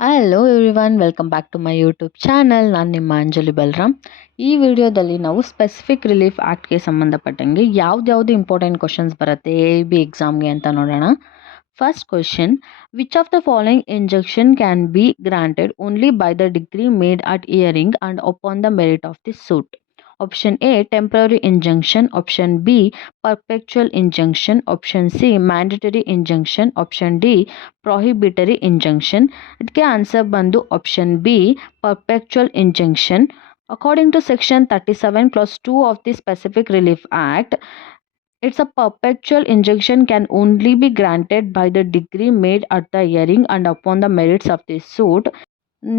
Hello everyone, welcome back to my YouTube channel. ನಾನು ನಿಮ್ಮ ಅಂಜಲಿ ಬಲರಾಮ್. ಈ ವಿಡಿಯೋದಲ್ಲಿ ನಾವು ಸ್ಪೆಸಿಫಿಕ್ ರಿಲೀಫ್ ಆ್ಯಕ್ಟ್ಗೆ ಸಂಬಂಧಪಟ್ಟಂಗೆ ಯಾವ್ದು ಇಂಪಾರ್ಟೆಂಟ್ ಕ್ವಶನ್ಸ್ ಬರುತ್ತೆ AIBE ಎಕ್ಸಾಮ್ಗೆ ಅಂತ ನೋಡೋಣ. First question, which of the following injunction can be granted only by the decree made at hearing and upon the merit of the suit? Option A, temporary injunction. Option B, perpetual injunction. Option C, mandatory injunction. Option D, prohibitory injunction. ಇದಕ್ಕೆ answer ಬಂದು option B, perpetual injunction. According to section 37 clause 2 of the Specific Relief Act, it's a perpetual injunction can only be granted by the degree made at the hearing and upon the merits of the suit.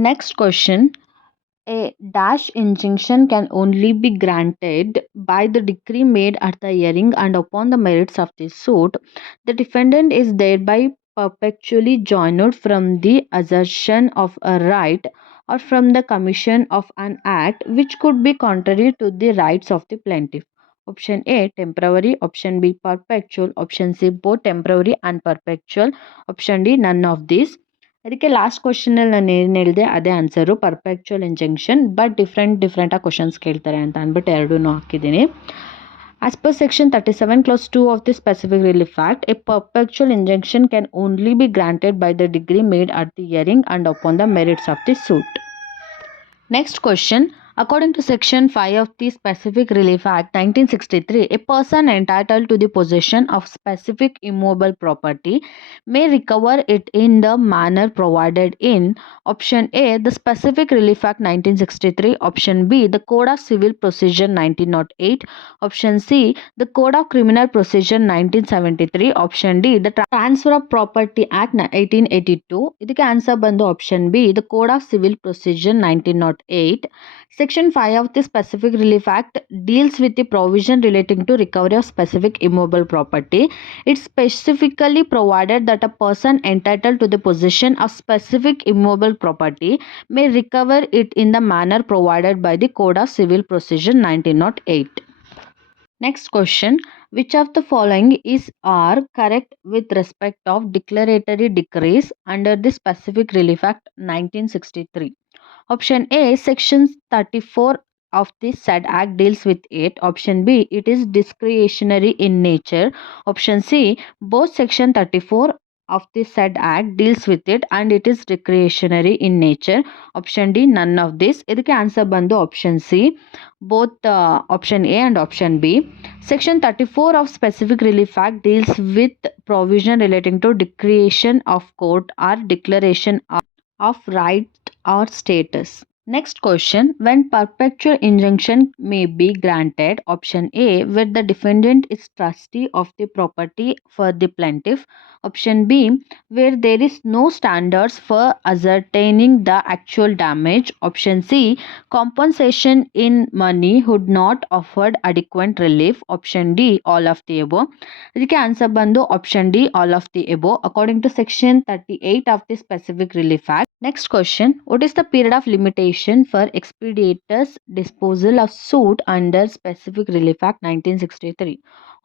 Next question, a dash injunction can only be granted by the decree made at the hearing and upon the merits of the suit. The defendant is thereby perpetually joined from the assertion of a right or from the commission of an act which could be contrary to the rights of the plaintiff. Option A, temporary. Option B, perpetual. Option C, both temporary and perpetual. Option D, none of these. ಅದಕ್ಕೆ last ಕ್ವಶನಲ್ಲಿ ನಾನು ಏನು ಹೇಳಿದೆ ಅದೇ answer, ಪರ್ಪೆಕ್ಚುವಲ್ injunction. But ಡಿಫ್ರೆಂಟಾಗಿ questions ಕೇಳ್ತಾರೆ ಅಂತ ಅಂದ್ಬಿಟ್ಟು ಎರಡೂ ಹಾಕಿದ್ದೀನಿ. As per section 37 clause 2 of the Specific Relief Act, a perpetual injunction can only be granted by the degree made at the hearing and upon the merits of the suit. Next question. According to Section 5 of the Specific Relief Act 1963, a person entitled to the possession of specific immovable property may recover it in the manner provided in Option A, the Specific Relief Act 1963. Option B, the Code of Civil Procedure 1908. Option C, the Code of Criminal Procedure 1973. Option D, the Transfer of Property Act 1882. ಇದಕ್ಕೆ answer ಬಂದು option B, the Code of Civil Procedure 1908. Section 5 of the Specific Relief Act deals with the provision relating to recovery of specific immovable property. It specifically provided that a person entitled to the possession of specific immovable property may recover it in the manner provided by the Code of Civil Procedure 1908. Next question, which of the following are correct with respect of declaratory decrees under the Specific Relief Act 1963? Option A, Section 34 of the said act deals with it. Option B, it is discretionary in nature. Option C, both Section 34 of the said act deals with it and it is discretionary in nature. Option D, none of this. ಇದಕ್ಕೆ answer ಬಂದು option C, both option A and option B. Section 34 of Specific Relief Act deals with provision relating to declaration of court or declaration of right or status. Next question, when perpetual injunction may be granted? Option A, where the defendant is trustee of the property for the plaintiff. Option B, where there is no standards for ascertaining the actual damage. Option C, compensation in money would not afford adequate relief. Option D, all of the above. ಇದಕ್ಕೆ answer ಬಂದು option D, all of the above, according to section 38 of the Specific Relief Act. Next question, what is the period of limitation for expeditious disposal of suit under Specific Relief Act 1963?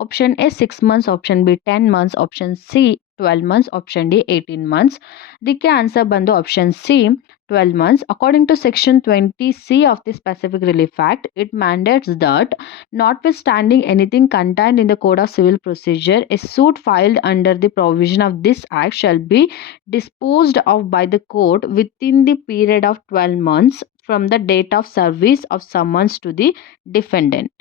Option A, 6 months. Option B, 10 months. Option C, 12 months. Option D, 18 months. ಇದಕ್ಕೆ answer ಬಂದು option C, 12 months. According to section 20C of the Specific Relief Act, it mandates that notwithstanding anything contained in the Code of Civil Procedure, a suit filed under the provision of this act shall be disposed of by the court within the period of 12 months from the date of service of summons to the defendant.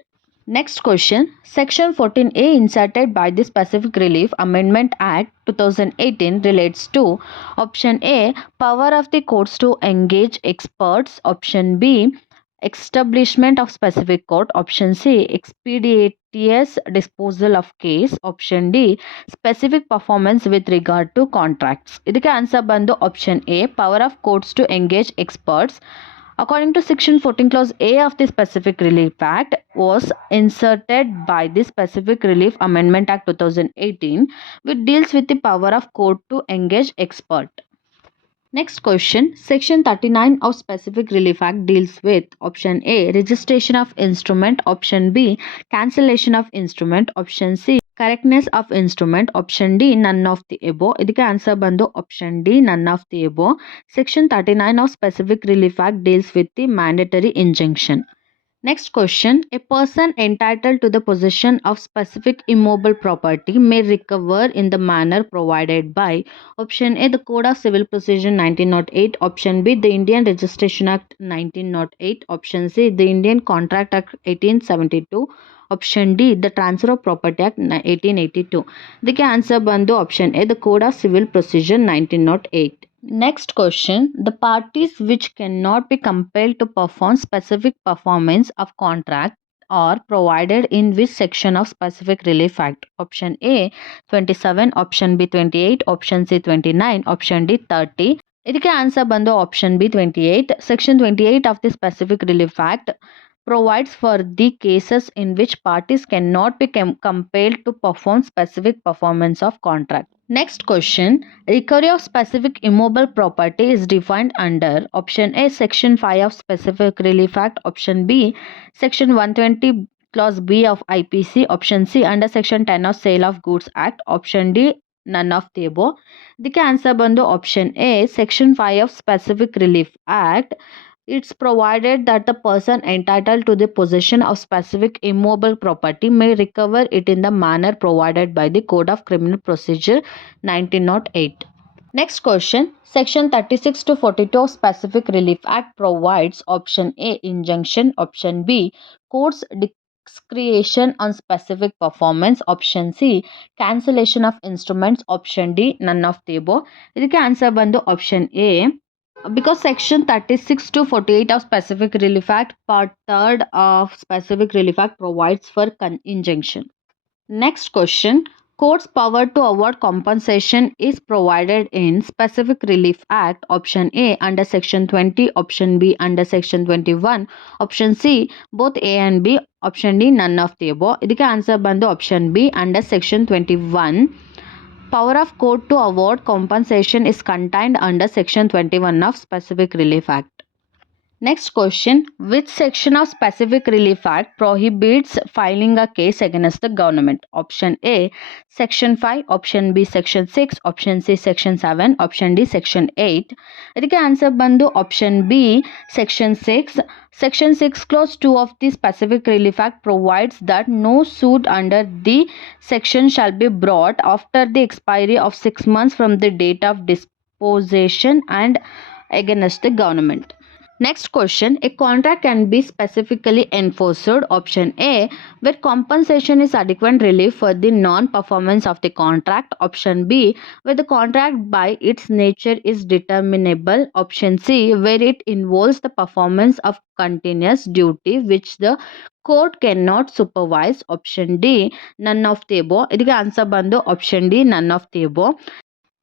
Next question, Section 14A inserted by the Specific Relief Amendment Act 2018 relates to Option A, power of the courts to engage experts. Option B, establishment of specific court. Option C, expeditious disposal of case. Option D, specific performance with regard to contracts. ಇದಕ್ಕೆ answer ಬಂದು option A, power of courts to engage experts. According to section 14 clause A of the Specific Relief Act was inserted by the Specific Relief Amendment Act 2018, which deals with the power of court to engage expert. Next question, section 39 of Specific Relief Act deals with Option A, registration of instrument. Option B, cancellation of instrument. Option C, correctness of instrument option D none of the above. ಇದಕ್ಕೆ answer ಬಂದು option D none of the above. Section 39 of specific relief act deals with the mandatory injunction. Next question. A person entitled to the possession of specific immobile property may recover in the manner provided by option A, the Code of Civil Procedure 1908, option B, the Indian Registration Act 1908, option C, the Indian Contract Act 1872, option D, the Transfer of Property Act 1882. ಇದಕ್ಕೆ answer ಬಂದು option A, the Code of Civil Procedure 1908. Next question. The parties which cannot be compelled to perform specific performance of contract are provided in which section of Specific Relief Act? Option A 27, option B 28, option C 29, option D 30. ಇದಕ್ಕೆ answer ಬಂದು option B 28. Section 28 of the Specific Relief Act provides for the cases in which parties cannot be compelled to perform specific performance of contract. Next question. Recovery of specific immobile property is defined under option A, section 5 of Specific Relief Act, option B, section 120 clause B of IPC, option C, under section 10 of Sale of Goods Act, option D, none of the above. ಇದಕ್ಕೆ answer ಬಂದು option A, section 5 of Specific Relief Act. It's provided that the person entitled to the possession of specific immobile property may recover it in the manner provided by the Code of Criminal Procedure 1908. Next question. Section 36 to 42 of Specific Relief Act provides option A, injunction, option B, court's discretion on specific performance, option C, cancellation of instruments, option D, none of the above. ಇದಕ್ಕೆ answer ಬಂದು option A. Because section 36 to 48 of Specific Relief Act, part 3rd of Specific Relief Act provides for injunction. Next question. Court's power to award compensation is provided in Specific Relief Act, option A, under section 20, option B, under section 21, option C, both A and B, option D, none of the above. ಇದಕ್ಕೆ answer ಬಂದು option B, under section 21. Power of court to award compensation is contained under section 21 of Specific Relief Act. Next question. Which section of Specific Relief Act prohibits filing a case against the government? Option A, section 5, option B, section 6, option C, section 7, option D, section 8. ಇದಕ್ಕೆ answer ಬಂದು option B, section 6. Section 6 clause 2 of the Specific Relief Act provides that no suit under the section shall be brought after the expiry of 6 months from the date of dispossession and against the government. Next question. A contract can be specifically enforced, option A, where compensation is adequate relief for the non-performance of the contract, option B, where the contract by its nature is determinable, option C, where it involves the performance of continuous duty which the court cannot supervise, option D, none of the above. ಇದಕ್ಕೆ answer ಬಂದು option D, none of the above.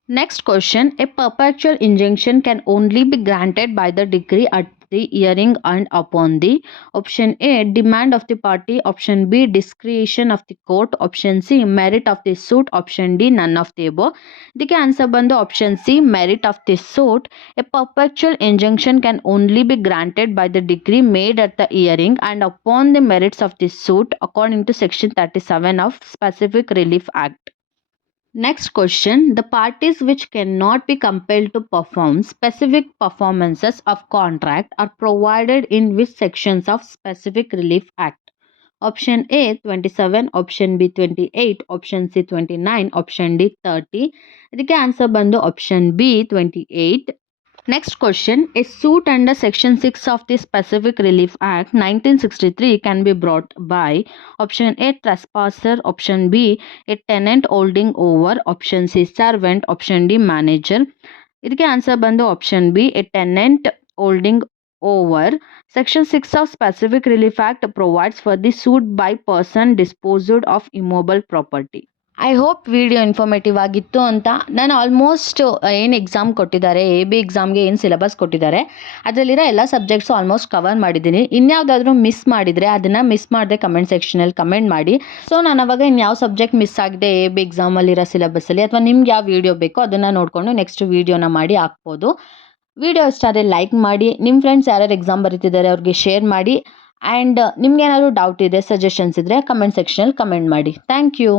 Next question. A perpetual injunction can only be granted by the decree at the hearing and upon the option A, demand of the party, option B, discretion of the court, option C, merit of the suit, option D, none of the above. ಇದಕ್ಕೆ answer ಬಂದು option C, merit of the suit. A perpetual injunction can only be granted by the decree made at the hearing and upon the merits of the suit according to section 37 of Specific Relief Act. Next question. The parties which cannot be compelled to perform specific performances of contract are provided in which sections of Specific Relief Act? Option A 27, option B 28, option C 29, option D 30. ಇದಕ್ಕೆ answer ಬಂದು option B 28. Next question. A suit under section 6 of the Specific Relief Act 1963 can be brought by option A, trespasser, option B, a tenant holding over, option C, servant, option D, manager. ಇದಕ್ಕೆ answer ಬಂದು option B, a tenant holding over. Section 6 of Specific Relief Act provides for the suit by person disposed of immobile property. I hope video informative ಆಗಿತ್ತು ಅಂತ. ನಾನು almost ಏನು exam ಕೊಟ್ಟಿದ್ದಾರೆ, AIBE ಎಕ್ಸಾಮ್ಗೆ ಏನು syllabus ಕೊಟ್ಟಿದ್ದಾರೆ ಅದರಲ್ಲಿರೋ ಎಲ್ಲ ಸಬ್ಜೆಕ್ಟ್ಸು ಆಲ್ಮೋಸ್ಟ್ ಕವರ್ ಮಾಡಿದ್ದೀನಿ. ಇನ್ಯಾವುದಾದ್ರೂ ಮಿಸ್ ಮಾಡಿದರೆ ಅದನ್ನು ಮಿಸ್ ಮಾಡದೆ ಕಮೆಂಟ್ ಸೆಕ್ಷನಲ್ಲಿ ಕಮೆಂಟ್ ಮಾಡಿ. ಸೊ ನಾನು ಅವಾಗ ಇನ್ಯಾವ ಸಬ್ಜೆಕ್ಟ್ ಮಿಸ್ ಆಗಿದೆ AIBE ಎಕ್ಸಾಮಲ್ಲಿರೋ ಸಿಲೆಬಸ್ಸಲ್ಲಿ, ಅಥವಾ ನಿಮ್ಗೆ ಯಾವ ವಿಡಿಯೋ ಬೇಕೋ ಅದನ್ನು ನೋಡಿಕೊಂಡು ನೆಕ್ಸ್ಟ್ ವೀಡಿಯೋನ ಮಾಡಿ ಹಾಕ್ಬೋದು. ವಿಡಿಯೋ ಇಷ್ಟ ಆದರೆ ಲೈಕ್ ಮಾಡಿ, ನಿಮ್ಮ ಫ್ರೆಂಡ್ಸ್ ಯಾರ್ಯಾರು ಎಕ್ಸಾಮ್ ಬರೀತಿದ್ದಾರೆ ಅವ್ರಿಗೆ ಶೇರ್ ಮಾಡಿ. ಆ್ಯಂಡ್ ನಿಮ್ಗೇನಾದ್ರು ಡೌಟ್ ಇದೆ, ಸಜೆಷನ್ಸ್ ಇದ್ದರೆ ಕಮೆಂಟ್ ಸೆಕ್ಷನಲ್ಲಿ ಕಮೆಂಟ್ ಮಾಡಿ. Thank you.